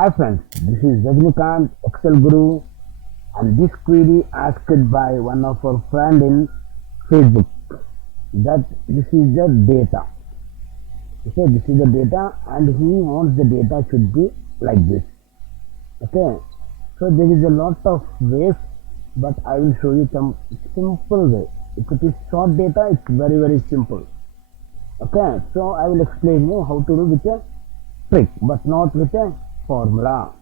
Hi friends, this is Rajnikant, Excel Guru, and this query asked by one of our friend in Facebook that this is the data. Okay, this is the data and he wants the data should be like this. Okay, so there is a lot of ways, but I will show you some simple way. If it is short data, it's very simple. Okay, so I will explain you how to do with a trick, but not with a formula.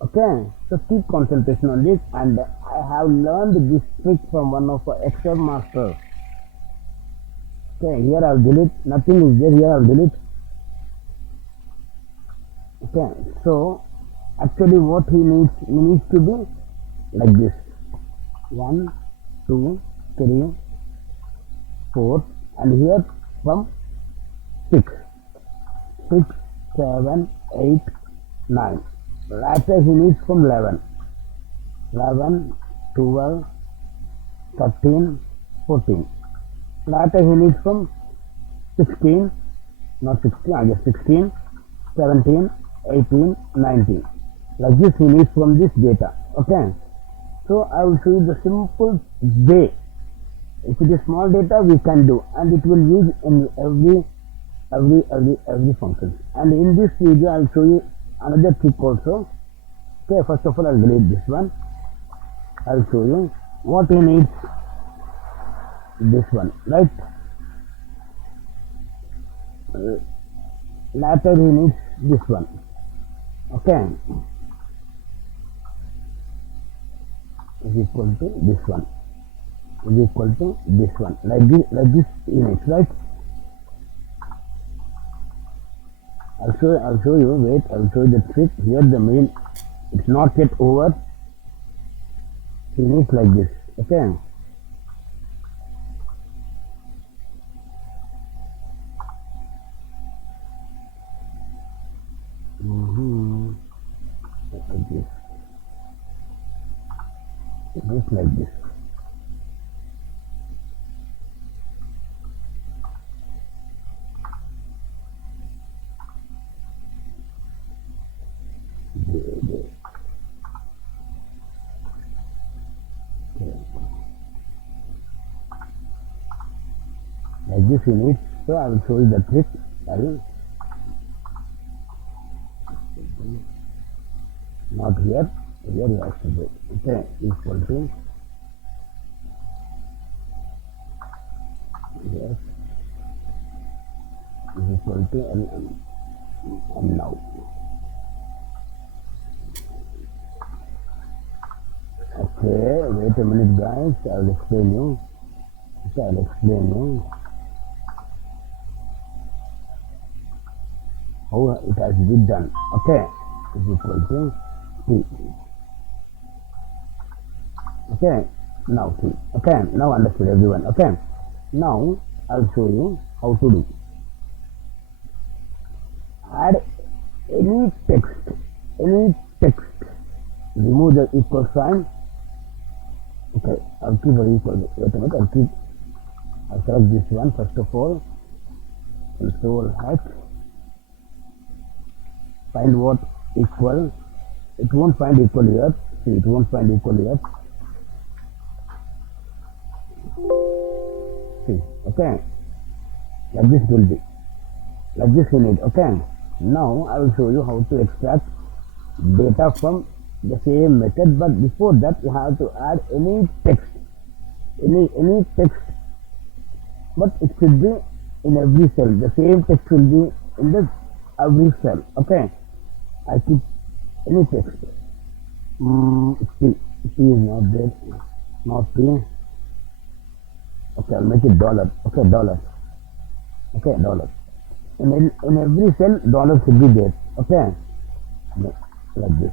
Okay, so keep concentration on this, and I have learned this trick from one of our Excel masters. Okay, here I'll delete, nothing is there, here I'll delete. Okay, so actually what he needs to be like this: 1, 2, 3, 4, and here from 6, 6, 7, 8, 9. Later he needs from 11, 11, 12, 13, 14. Later he needs from 16, not 16, I guess 16, 17, 18, 19. Like this he needs from this data. Okay. So I will show you the simple way. If it is small data we can do, and it will use in every function. And in this video I will show you another trick also. Okay, first of all I'll delete this one. I'll show you what he needs. This one, right? Later he needs this one. Okay, is equal to this one, is equal to this one, like this he needs, right? I'll show you, wait, I'll show you the trick. Here the main, it's not yet over. He needs like this. Okay, like this. It looks like this. Like this you need. So I will show you the trick. I will not here. Here you have to do. Okay, equal to, yes, is equal to and now. Okay, wait a minute guys, I will explain you. Okay, I will explain you how it has been done. Okay, is equal to T. Okay, now T. Okay, now understood everyone. Okay, now I'll show you how to do. Add any text, remove the equal sign. Okay, I'll keep an equal, wait a minute, I'll select this one first of all, control H, find what equal, it won't find equal here, see it won't find equal here, see, okay, like this will be, like this you need. Okay, now I will show you how to extract data from the same method, but before that you have to add any text, any text, but it should be in every cell. The same text will be in the every cell. Okay, I keep any text. T is not there, not T. Okay, I'll make it dollar. Okay, dollar. Okay, dollar. In every cell dollar should be there. Okay, like this.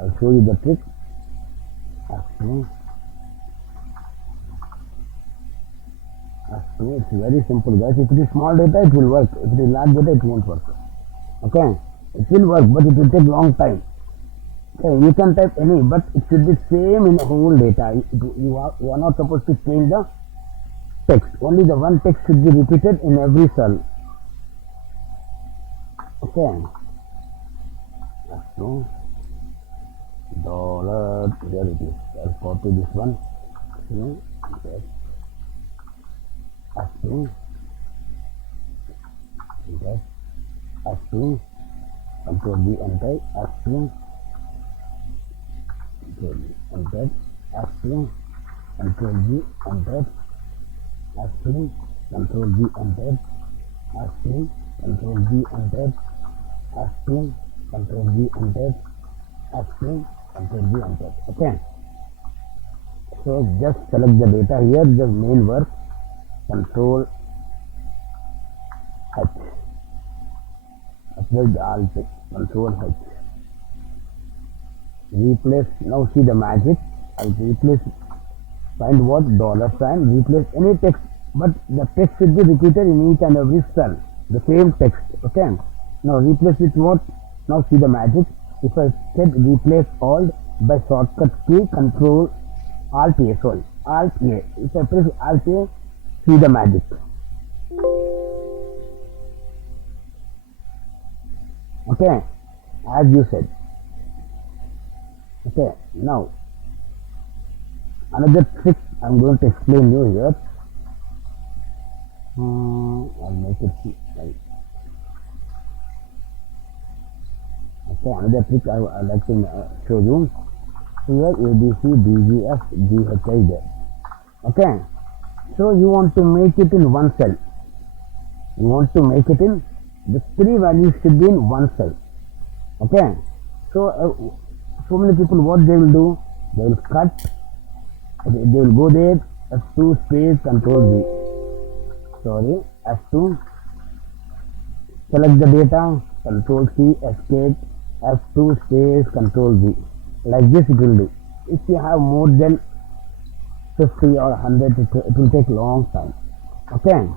I'll show you the trick. Actually, it's very simple guys. If it is small data it will work. If it is large data it won't work. Okay, it will work but it will take long time. Okay, you can type any, but it should be same in the whole data. You are not supposed to change the text. Only the one text should be repeated in every cell. Okay. So dollar, here it is. I'll copy this one. So, yes. F2, yes. F2, control V, enter. F2, control V, enter. F2, control V, enter. F3, control V, enter. F3, control V, enter. F2, control V, enter. F3, control V, enter. Okay. So just select the data here, the main work, control H. Apply alt, control H. Replace, now see the magic. I'll replace, find what, dollar sign, replace any text, but the text should be repeated in each and every cell. The same text, okay. Now replace with what? Now see the magic. If I said replace all by shortcut key, control alt A, sorry, alt A. If I press alt A, see the magic. Okay, as you said. Okay, now another trick I'm going to explain you here. I'll make it like, okay, another trick I like to show you. Here A B C D G F G H I there. Okay, so you want to make it in one cell. You want to make it in, the three values should be in one cell. Okay, so so many people, what they will do, they will cut, they will go there, F2 space control V, sorry, F2, select the data, control C, escape, F2 space control V, like this it will do. If you have more than 50 or 100, it will take long time. Okay,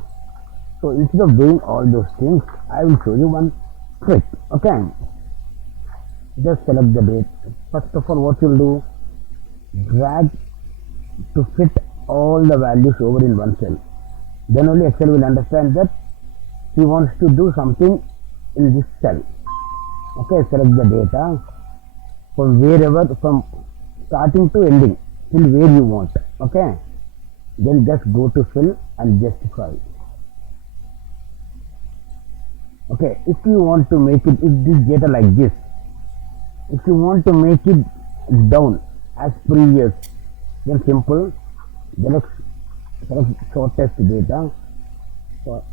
so instead of doing all those things, I will show you one trick. Okay, just select the date. First of all, what you'll do, drag to fit all the values over in one cell. Then only Excel will understand that he wants to do something in this cell. Okay, select the data from wherever, from starting to ending, till where you want. Okay, then just go to fill and justify. Okay, if you want to make it, if this data like this, if you want to make it down as previous, then simple, select shortest data, for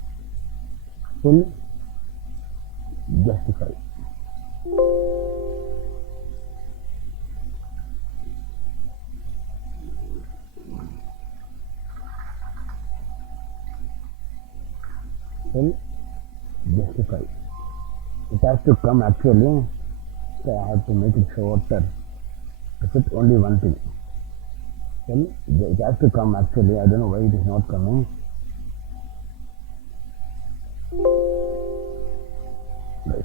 fill, justify. Fill, justify. It has to come actually. So I have to make it shorter to fit only one thing. Well, it has to come actually. I don't know why it is not coming. Right.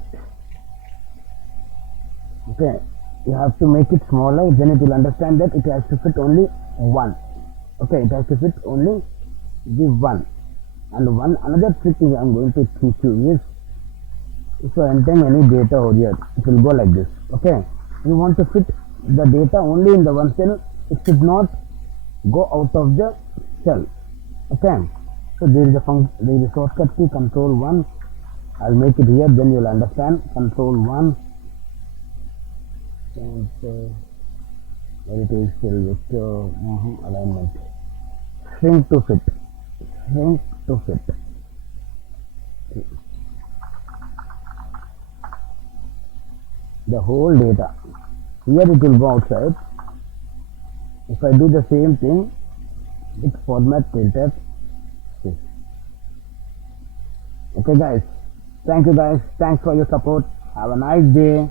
Okay, you have to make it smaller, then it will understand that it has to fit only one. Okay, it has to fit only the one. And one another trick is I'm going to teach you is, if you are entering any data over here, it will go like this. Okay, you want to fit the data only in the one cell, it should not go out of the cell. Okay, so there is a shortcut key, control 1. I'll make it here, then you'll understand. Control 1, and where it is, still vector alignment, shrink to fit, shrink to fit. Okay. The whole data, here it will go outside. If I do the same thing, it format filter. Okay guys, thank you guys, thanks for your support, have a nice day.